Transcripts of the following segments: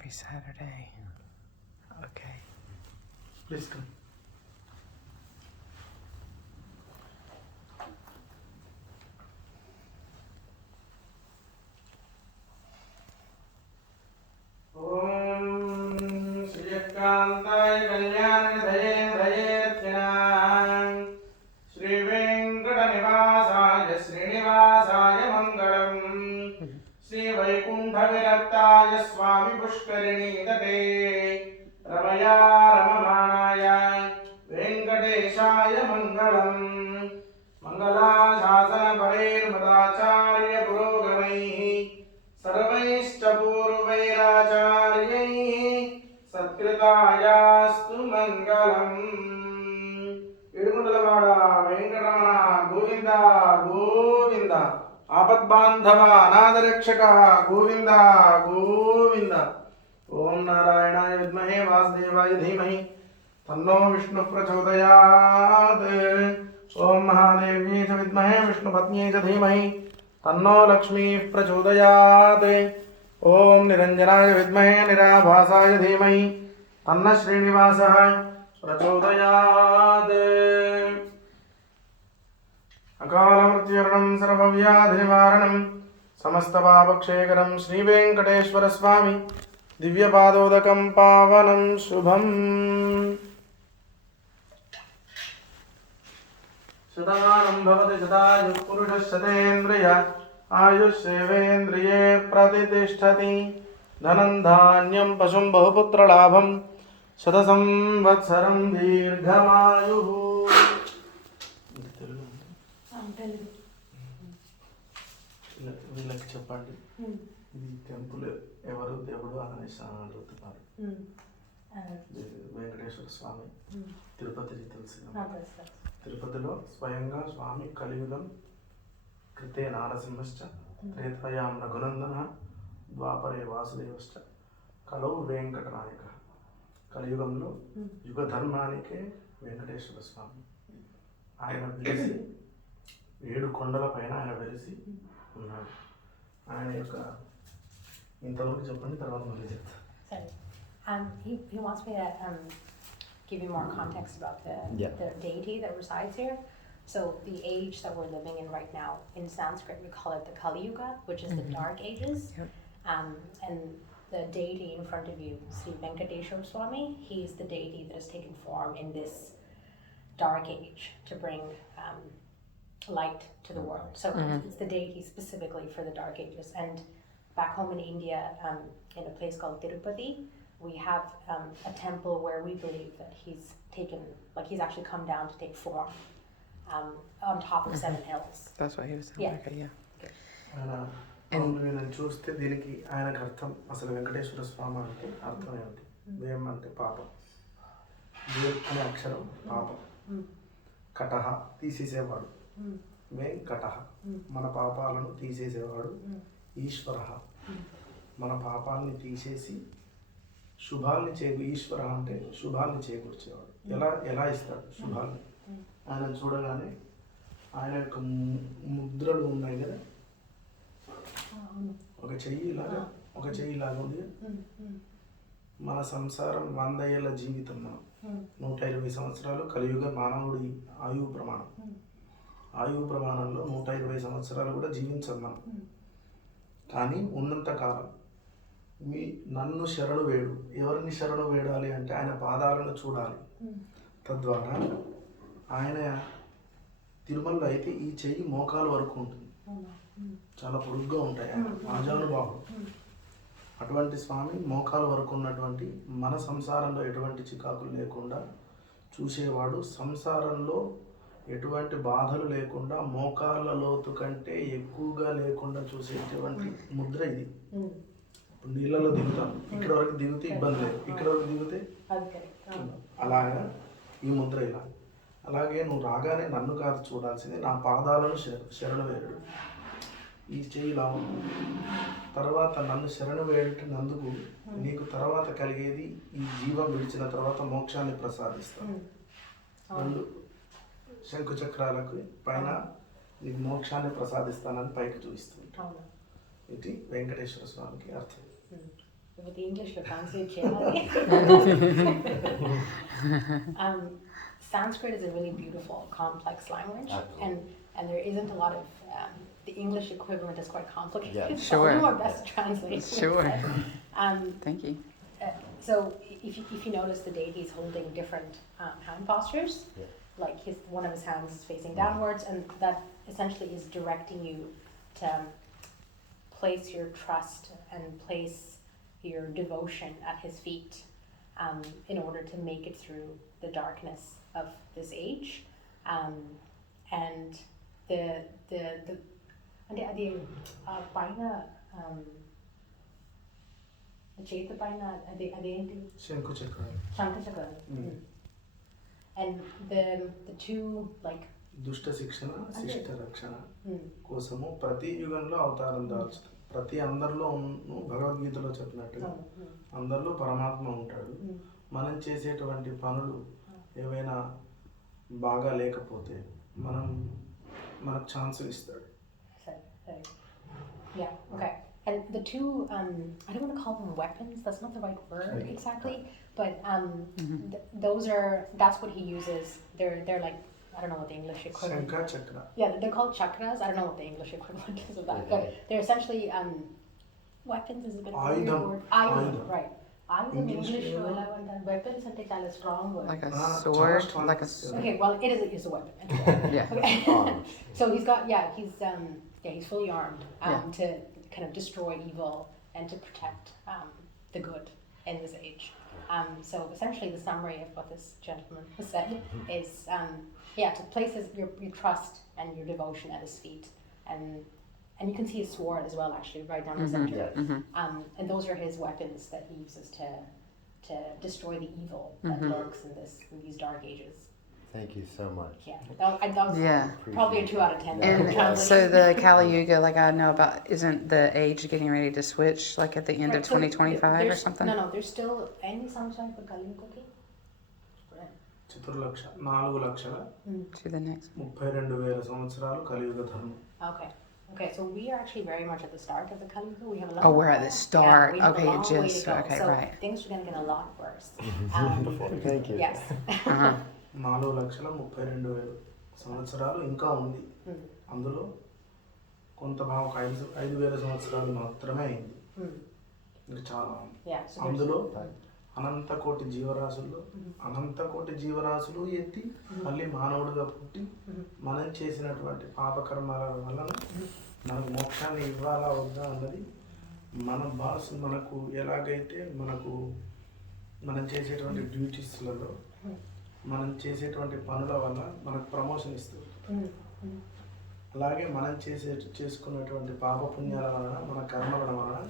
Every Saturday. Okay. Please come. विरक्ताय स्वामी पुष्करिणी तटे रमया रममाणाय वेंकटेशाय मंगलम् मंगलाशासन परेर्मदाचार्य पुरोगमैः सर्वैश्च पूर्वैराचार्यैः सत्कृतायास्तु मंगलम् इडुमुंडलवाड वेंकटरमण गोविंद गोविंद आपद्बांधव अनाथरक्षक गोविंद गोविंद ओम नारायणाय विद्महे वासुदेवाय धीमहि तन्नो विष्णु प्रचोदयात् ओम महादेव्यै च विद्महे विष्णुपत्न्यै च धीमहि तन्नो लक्ष्मी प्रचोदयात् ओम निरंजनाय विद्महे निराभासाय धीमहि तन्नः श्रीनिवासः प्रचोदयात् अकालमृत्युहरणं सर्वव्याधिनिवारणं समस्तपापक्षेकरं श्रीवेङ्कटेश्वर स्वामी दिव्यपादोदकं पावनं शुभम् शतमानं भवति शतायुः पुरुषः शतेन्द्रिय आयुष्येवेन्द्रिये प्रतितिष्ठति धनं धान्यं पशुं बहुपुत्रलाभं शतसंवत्सरं दीर्घमायुः వీళ్ళకి చెప్పండి ఈ టెంపుల్ ఎవరు దేవుడు అనేసి అడుగుతున్నారు వెంకటేశ్వర స్వామి తిరుపతి తెలుసు తిరుపతిలో స్వయంగా స్వామి కలియుగం కృతే నారసింహశ్చ త్రేతాయాం రఘునందన ద్వాపరే వాసుదేవశ్చ కలౌ వెంకటనాయక కలియుగంలో యుగ ధర్మానికే వెంకటేశ్వర స్వామి ఆయన వెలిసి 7 కొండల పైన ఆయన వెలిసి ఉన్నాడు ఆయన యొక్క ఇంతవరకు చెప్పండి తర్వాత మళ్ళీ చెప్తా He wants me to give you more context about the deity that resides here. So the age that we're living in right now, in Sanskrit we call it the Kali Yuga, which is the dark ages. And the deity in front of you, Sri Venkateshwar Swami, he is the deity that has taken form in this dark age to bring light to the world. So it's the deity specifically for the dark ages. And back home in India, in a place called Tirupati, we have a temple where we believe that he's actually come down to take form on top of 7 hills. That's what he was saying. Yeah. Okay, yeah. నేను చూస్తే దీనికి ఆయనకు అర్థం అసలు వెంకటేశ్వర స్వామి అంటే అర్థం ఏమిటి వేం అంటే పాపం వేం అనే అక్షరం పాపం కటహ తీసేసేవాడు వెంకటహ మన పాపాలను తీసేసేవాడు ఈశ్వర మన పాపాలని తీసేసి శుభాల్ని ఈశ్వర అంటే శుభాల్ని చేకూర్చేవాడు ఎలా ఇస్తాడు శుభాల్ని ఆయన చూడగానే ఆయన యొక్క ముద్రలు ఉన్నాయి కదా ఒక చెయ్యి ఇలాగా ఉంది మన సంసారం 100 ఏళ్ళ జీవితం మనం 120 సంవత్సరాలు కలియుగ మానవుడి ఆయువు ప్రమాణంలో 120 సంవత్సరాలు కూడా జీవించాం మనం కానీ ఉన్నంత కాలం నన్ను శరణు వేడు ఎవరిని శరణు వేడాలి అంటే ఆయన పాదాలను చూడాలి తద్వారా ఆయన తిరుమలలో అయితే ఈ చెయ్యి మోకాలు వరకు ఉంటుంది చాలా పొడుగ్గా ఉంటాయి ఆయన ఆజానుబాహుడు అటువంటి స్వామి మోకాలు వరకు ఉన్నటువంటి మన సంసారంలో ఎటువంటి చికాకులు లేకుండా చూసేవాడు సంసారంలో ఎటువంటి బాధలు లేకుండా మోకాళ్ళ లోతు కంటే ఎక్కువగా లేకుండా చూసేటువంటి ముద్ర ఇది ఇప్పుడు నీళ్ళలో దిగుతాం ఇక్కడ వరకు దిగితే ఇబ్బంది లేదు ఇక్కడ వరకు దిగితే అలాగా ఈ ముద్ర ఇలా అలాగే నువ్వు రాగానే నన్ను కాదు చూడాల్సింది నా పాదాలను శరణు వేయడు ఈ చెయ్యి ఇలా ఉంటుంది తర్వాత నన్ను శరణు వేయటందుకు నీకు తర్వాత కలిగేది ఈ జీవం విడిచిన తర్వాత మోక్షాన్ని ప్రసాదిస్తాను 2 శంకు చక్రాలకు పైన నీకు మోక్షాన్ని ప్రసాదిస్తానని పైకి చూపిస్తుంది ఇది వెంకటేశ్వర స్వామికి అర్థం with the English లో translate చేయాలి. Sanskrit is a really beautiful, complex language, and there isn't a lot of the English equivalent is quite complicated. Yeah. So I'll do Sure. our best to translate. Sure. Thank you. So if you notice, the deity is holding different hand postures. Yeah. Like one of his hands is facing downwards, and that essentially is directing you to place your trust and place your devotion at his feet, in order to make it through the darkness of this age. And the పైన చేతి పైన అదేంటి శంకు చక్రాలు. శంఖచక్రం. And the two like దుష్ట శిక్షణ శిష్ట రక్షణ mm, కోసము ప్రతి యుగంలో అవతారం దాల్చుతాం. ప్రతి అందరిలో భగవద్గీతలో చెప్పినట్టుగా అందరిలో పరమాత్మ ఉంటాడు. మనం చేసేటువంటి పనులు ఏవైనా బాగా లేకపోతే మనకు ఛాన్స్ ఇస్తాడు. sorry. Yeah, okay. And the two, I don't want to call them weapons, that's not the right word exactly, but that's what he uses. They're like, I don't know what the English equivalent శంఖ చక్ర. Yeah, they're called chakras. I don't know what the English equivalent is of that, but they're essentially weapons is a bit of a weird Ayudham. word. Ayudham, Ayudham. right. Ayudham English English లో ఎలా అంటారు? Weapons అంటే చాలా strong word. Like a Ah, sword, చాలా like a strong. Okay, well, it is a weapon. yeah. Okay. Arms. So he's fully armed to kind of destroy evil and to protect the good in this age. So essentially, the summary of what this gentleman has said is, to place your trust and your devotion at his feet, and you can see his sword as well, actually, right down the center. Yes. And those are his weapons that he uses to destroy the evil that lurks in these dark ages. Thank you so much. Yeah, that was Yeah. probably a 2 out of 10. And translation. so the Kali Yuga, like I know about, isn't the age getting ready to switch, like at the end of Right, so 2025 or there's- something? No, there's still any sunshine for Kali Yuga. చతుర్లక్ష 4,32,000 To the next. సంవత్సరాలు కలియుగ ధర్మం. Okay, so we are actually very much at the start of the Kali Yuga. We have a lot. Oh, we're at the start. Yeah, we have Okay, a long way just- to go. okay, so right. Things are going to get a lot worse. Thank you. Yes. 4,32,000 సంవత్సరాలు ఇంకా ఉంది. అందులో కొంత భాగం 5,000 సంవత్సరాలు మాత్రమే అయింది. ఇంకా చాలా ఉంది. Yeah. So అందులో అనంత కోటి జీవరాశులు ఎత్తి మళ్ళీ మానవుడిగా పుట్టి మనం చేసినటువంటి పాపకర్మాల వలన మనకు మోక్షాన్ని ఇవ్వాలా వద్దా అన్నది మన బాస్ మనకు ఎలాగైతే మనం చేసేటువంటి డ్యూటీస్లలో మనం చేసేటువంటి పనుల వల్ల మనకు ప్రమోషన్ ఇస్తుంది. అలాగే మనం చేసుకున్నటువంటి పాపపుణ్యాల వలన మన కర్మల వలన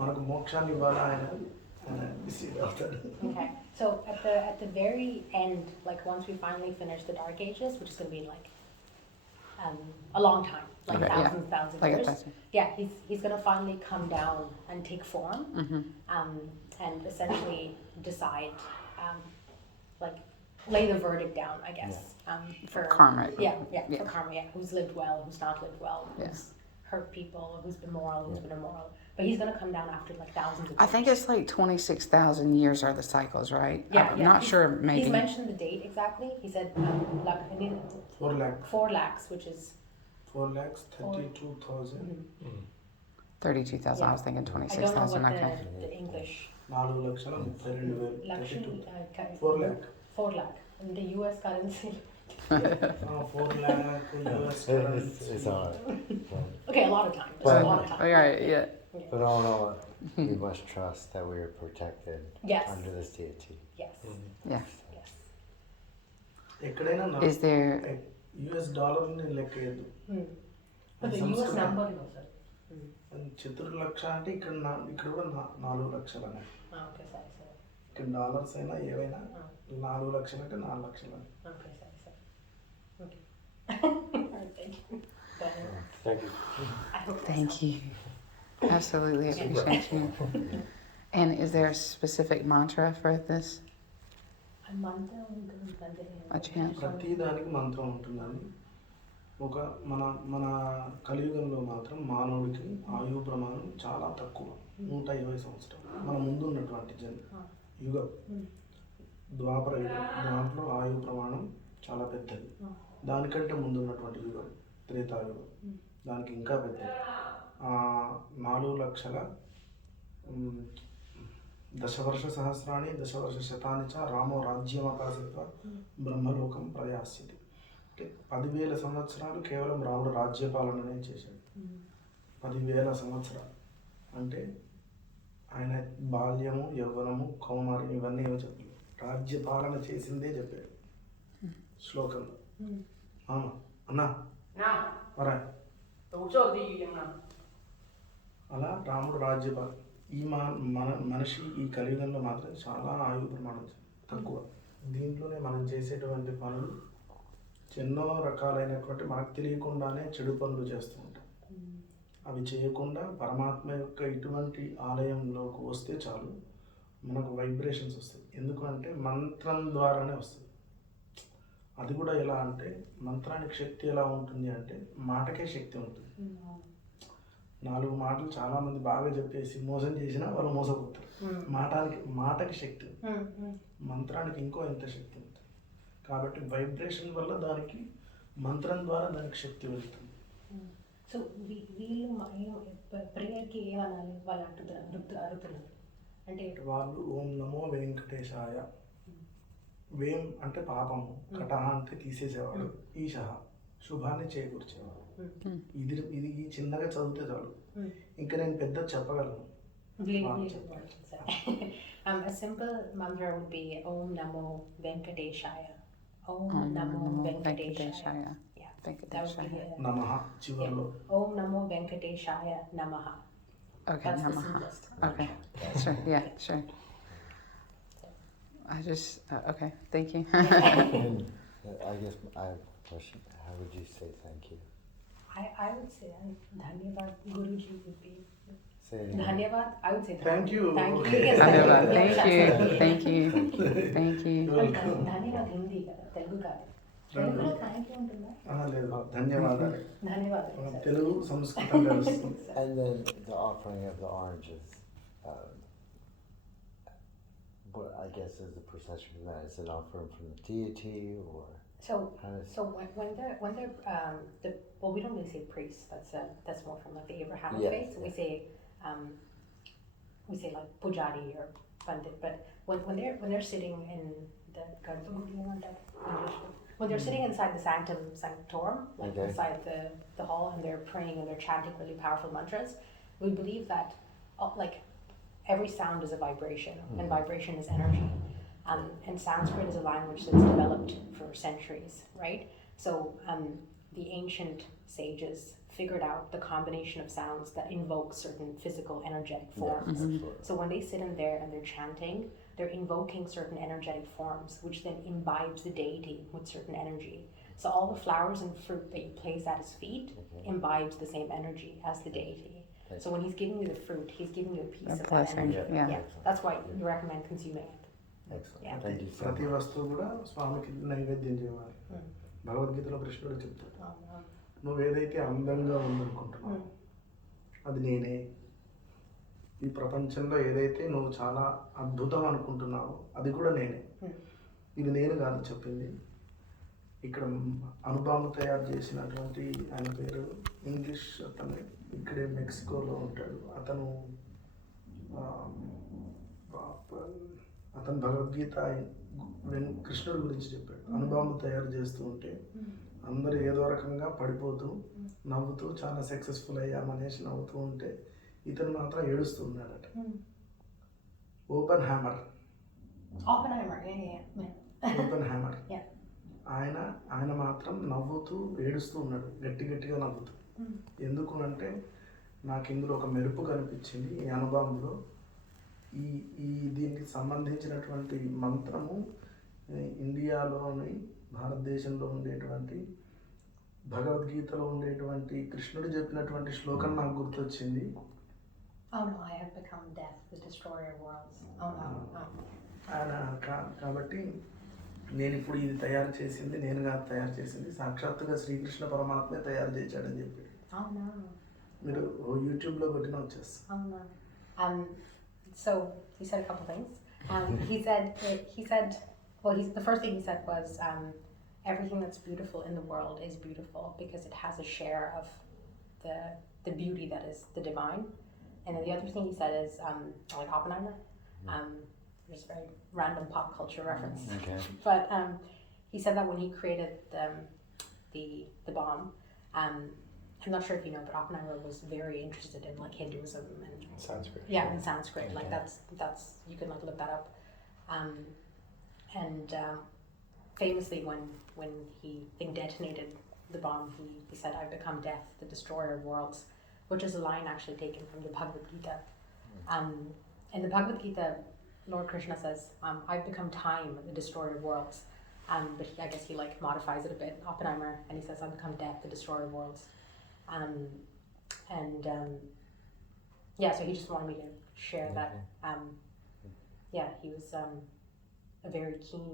మనకు మోక్షాన్ని ఇవ్వాలా ఆయన డిసైడ్ అవుతాడు. Okay, so at the very end, like once we finally finish the Dark Ages, which is going to be like a long time, like Okay, yeah. thousands of Like a years. thousand. Yeah, he's going to finally come down and take form, and essentially decide, like lay the verdict down, I guess, for Karma. Yeah, Yeah. for karma. Yeah, who's lived well, who's not lived well, who's Yeah. hurt people, who's been moral, who's been immoral. But he's going to come down after like thousands of years. I think it's like 26,000 years are the cycles, right? Yeah, I'm yeah. not sure, He's maybe. mentioned the date exactly. He said 4 lakh 4 lakhs, which is 4,32,000 32,000, I was thinking I don't know 26,000, what okay. the English 4,32,000 Lakshmi 4 lakh 4 lakh in the US currency. 4 lakh US It's currency. hard. Okay, a lot of time. It's But- a lot of time. All right, yeah. But all in all, we must trust that we are protected Yes. under this deity. Yes. Yeah. Yes. ఎక్కడైనా Is there, US డాలర్ని లెక్కేయద్దు. But the US సంస్కృతం. number was it? చతుర్లక్ష అంటే ఇక్కడ కూడా 4 లక్షలు అనే. Okay, sorry. ఇక్కడ డాలర్స్ అయినా ఏవైనా 4 లక్షలు అంటే 4 లక్షలు అని. Okay, sorry. Okay. Alright, thank you. But, Thank you. I hope that's thank you. Absolutely appreciate you. And is there a specific mantra for this? A mantra A chant. ప్రతి దానికి మంత్రం ఉంటుందని ఒక మన కలియుగంలో మాత్రం మానవుడికి ఆయు ప్రమాణం చాలా తక్కువ, 120 సంవత్సరాలు. మన ముందున్నటువంటి యుగం ద్వాపర యుగం, దాంట్లో ఆయు ప్రమాణం చాలా పెద్దది. దానికంటే ముందున్నటువంటి యుగం త్రేతాయుగం, దానికి ఇంకా పెద్దది. 4 లక్షల దశవర్ష సహస్రాణి దశవర్ష శతాని చ రామో రాజ్యమకాశిత్వ బ్రహ్మలోకం ప్రయాస్యతి. అంటే 10,000 సంవత్సరాలు కేవలం రాముడు రాజ్యపాలననే చేశాడు. 10,000 సంవత్సరాలు అంటే ఆయన బాల్యము, యవ్వనము, కౌమార్యం ఇవన్నీ ఏమో చెప్పలేదు, రాజ్యపాలన చేసిందే చెప్పాడు శ్లోకంలో. అవునా అన్నా మరా అలా రాముడు రాజ్యపాలన. ఈ మనిషి ఈ కలియుగంలో మాత్రం చాలా ఆయు ప్రమాణం తక్కువ. దీంట్లోనే మనం చేసేటువంటి పనులు ఎన్నో రకాలైనటువంటి మనకు తెలియకుండానే చెడు పనులు చేస్తూ ఉంటాం. అవి చేయకుండా పరమాత్మ యొక్క ఇటువంటి ఆలయంలోకి వస్తే చాలు మనకు వైబ్రేషన్స్ వస్తాయి. ఎందుకంటే మంత్రం ద్వారానే వస్తుంది. అది కూడా ఎలా అంటే మంత్రానికి శక్తి ఎలా ఉంటుంది అంటే మాటకే శక్తి ఉంటుంది. 4 మాటలు చాలామంది బాగా చెప్పేసి మోసం చేసినా వాళ్ళు మోసపోతారు. మాటకి శక్తి, మంత్రానికి ఇంకో ఎంత శక్తి ఉంటుంది. కాబట్టి వైబ్రేషన్ వల్ల దానికి మంత్రం ద్వారా దానికి శక్తి వెళ్తుంది. సో వీళ్ళు ప్రేయర్కి ఏమనాలి వాళ్ళు అడుగుతున్నారు అంటే వాళ్ళు ఓం నమో వెంకటేశాయ, వేం అంటే పాపము, కటహ అంటే తీసేసేవాడు, ఈశః శుభాన్ని చేకూర్చేవాడు. ఇది చిన్నగా చదివితే చాలు, ఇంకా నేను పెద్ద చెప్పగలను. A simple mantra would be Om Namo Venkateshaya. Om Namo Venkateshaya. Yeah, that would be నమః చివర్లో. Om Namo Venkateshaya Namaha. Okay, That's the namaha. simplest Okay, mantra. sure, yeah, sure. I just, okay, thank you. And I guess I have a question. How would you say thank you? I would say Dhanyavad Guruji would be. Say it again. Dhanyavad, I would say Thank you. Thank you. Okay. Yes, Dhanyavad. yes, Thank you, absolutely. thank you. ధన్యవాద్ హిందీ కదా, తెలుగు కాదు. తెలుగులో thank you ఉంటుందా? లేదు, ధన్యవాదాలు. ధన్యవాదాలు. తెలుగు సంస్కృతం కలుస్తుంది. And then the offering of the oranges. What I guess is the procession from that. Is it offering from the deity or So how does? So when they're well, we don't really say priests. That's more from like the Abrahamic Yeah, faith. So we say like pujari or pandit. But when they're sitting in the when they're sitting inside the sanctorum, like Okay. inside the hall, and they're praying and they're chanting really powerful mantras, we believe that like every sound is a vibration, and vibration is energy. And Sanskrit is a language that's developed for centuries, right? So the ancient sages figured out the combination of sounds that invoke certain physical energetic forms. So when they sit in there and they're chanting, they're invoking certain energetic forms, which then imbibes the deity with certain energy. So all the flowers and fruit that you place at his feet imbibes the same energy as the deity. So when he's giving you the fruit, he's giving you a piece A of that blessing, energy. yeah. That's why you recommend consuming it. Excellent. Yeah. Thank you so ప్రతి much. వస్తువు కూడా స్వామికి నైవేద్యం చేయాలి. భగవద్గీతలో కృష్ణుడు చెప్తాడు, నువ్వు ఏదైతే అందంగా ఉందనుకుంటున్నావు అది నేనే. ఈ ప్రపంచంలో ఏదైతే నువ్వు చాలా అద్భుతం అనుకుంటున్నావో అది కూడా నేనే. ఇది నేను కాదు చెప్పింది. ఇక్కడ అనుభవం తయారు చేసినటువంటి ఆయన పేరు ఇంగ్లీష్ అతను, ఇక్కడే మెక్సికోలో ఉంటాడు అతను. అతను భగవద్గీత కృష్ణుడి గురించి చెప్పాడు. అనుభవం తయారు చేస్తూ ఉంటే అందరూ ఏదో రకంగా పడిపోతూ నవ్వుతూ చాలా సక్సెస్ఫుల్ అయ్యామనేసి నవ్వుతూ ఉంటే ఇతను మాత్రం ఏడుస్తూ ఉన్నాడట. Open hammer Oppenheimer, yeah. Open hammer Yeah. ఆయన మాత్రం నవ్వుతూ ఏడుస్తూ ఉన్నాడు, గట్టిగా నవ్వుతూ. ఎందుకు అంటే నాకు ఇందులో ఒక మెరుపు కనిపించింది ఈ అనుభవంలో. ఈ దీనికి సంబంధించినటువంటి మంత్రము ఇండియాలోని భారతదేశంలో ఉండేటువంటి భగవద్గీతలో ఉండేటువంటి కృష్ణుడు చెప్పినటువంటి శ్లోకం నాకు గుర్తొచ్చింది. Oh no, I have become death, the destroyer of worlds. Oh no, no. ఆయన కాబట్టి నేను ఇప్పుడు ఇది తయారు చేసింది నేను కాదు తయారు చేసింది, సాక్షాత్తుగా శ్రీకృష్ణ పరమాత్మే తయారు చేశాడని చెప్పి Oh no. మీరు యూట్యూబ్లో కొట్టిన వచ్చేస్తుంది. Oh no. So he said a couple things. He said, well, the first thing he said was, everything that's beautiful in the world is beautiful because it has a share of the beauty that is the divine. And then the other thing he said is, like Oppenheimer, there's a very random pop culture reference. Okay. But he said that when he created the bomb, I'm not sure if you know, but Oppenheimer was very interested in like Hinduism and Sanskrit. yeah, in Sanskrit. Like Okay. that's you can like look that up. Famously, when he detonated the bomb, he said, "I've become death, the destroyer of worlds," which is a line actually taken from the Bhagavad Gita. In the Bhagavad Gita, Lord Krishna says, "I've become time, the destroyer of worlds." But I guess he like modifies it a bit, Oppenheimer, and he says, "I've become death, the destroyer of worlds." Yeah, so he just wanted me to share that. Yeah, he was a very keen.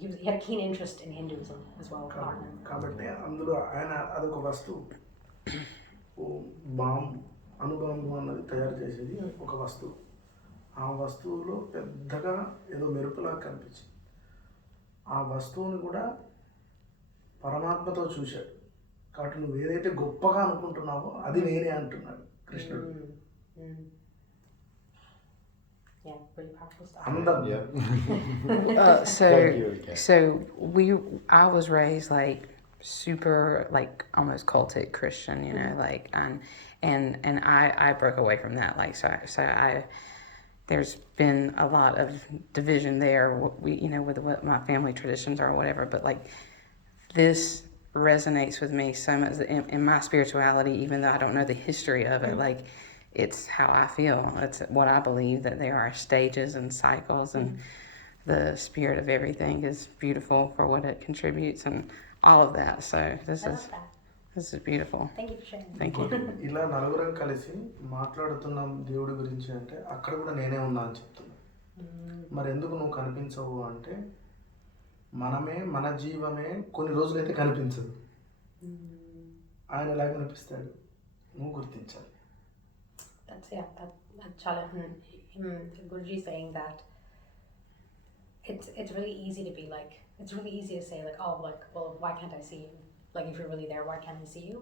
He had a keen interest in Hinduism as well. Martin. కాబట్టి అందులో ఆయన అదొక వస్తువు, అణుబాంబు అన్నది తయారు చేసేది ఒక వస్తువు. ఆ వస్తువులో పెద్దగా ఏదో మెరుపులా కనిపించింది. ఆ వస్తువుని కూడా పరమాత్మతో చూశాడు. కాబట్టి నువ్వు ఏదైతే గొప్పగా అనుకుంటున్నావో అది నేనే అంటున్నాడు కృష్ణుడు. Yeah, pretty powerful stuff. అందం. Thank you again. So I was raised like super like almost cultic Christian, you know, like and I broke away from that. Like so I there's been a lot of division there. We with what my family traditions are or whatever, but like this resonates with me so much in my spirituality, even though I don't know the history of it. Like it's how I feel. It's what I believe, that there are stages and cycles, and the spirit of everything is beautiful for what it contributes and all of that. So I love that. this is beautiful. Thank you for sharing. Thank you. ఇలా నలుగురం కలిసి మాట్లాడుతున్నాం దేవుడి గురించి అంటే అక్కడ కూడా నేనే ఉన్నా అని చెప్తున్నా. మరి ఎందుకు నువ్వు కనిపించవు అంటే మనమే మన జీవమే కొన్ని రోజులైతే కనిపించదు, ఆయన ఎలా కనిపిస్తాడు నువ్వు గుర్తించాలి. That's Chala Guruji saying that it's really easy to be like, it's really easy to say like, oh, like, well, why can't I see you? Like, if you're really there, why can't I see you?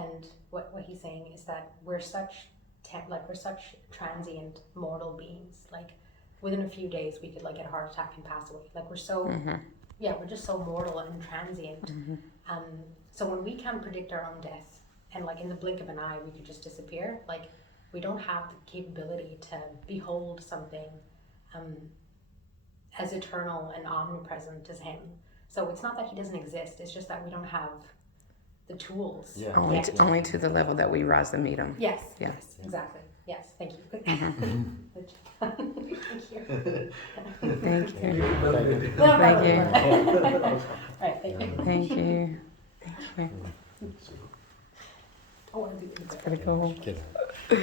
And what he's saying is that we're such transient mortal beings. Like, within a few days, we could like get a heart attack and pass away. Like, we're so we're just so mortal and transient. So when we can predict our own death, and like in the blink of an eye we could just disappear, like we don't have the capability to behold something as eternal and omnipresent as him. So it's not that he doesn't exist, it's just that we don't have the tools. Yeah. Only to the level that we rise to meet him. Yes, Yeah. yes, exactly. Yes, thank you. Thank you. Thank you. No, Thank you. All right, thank you. Thank you. Thank you. Oh, I'll do it. Pretty cool. Get out.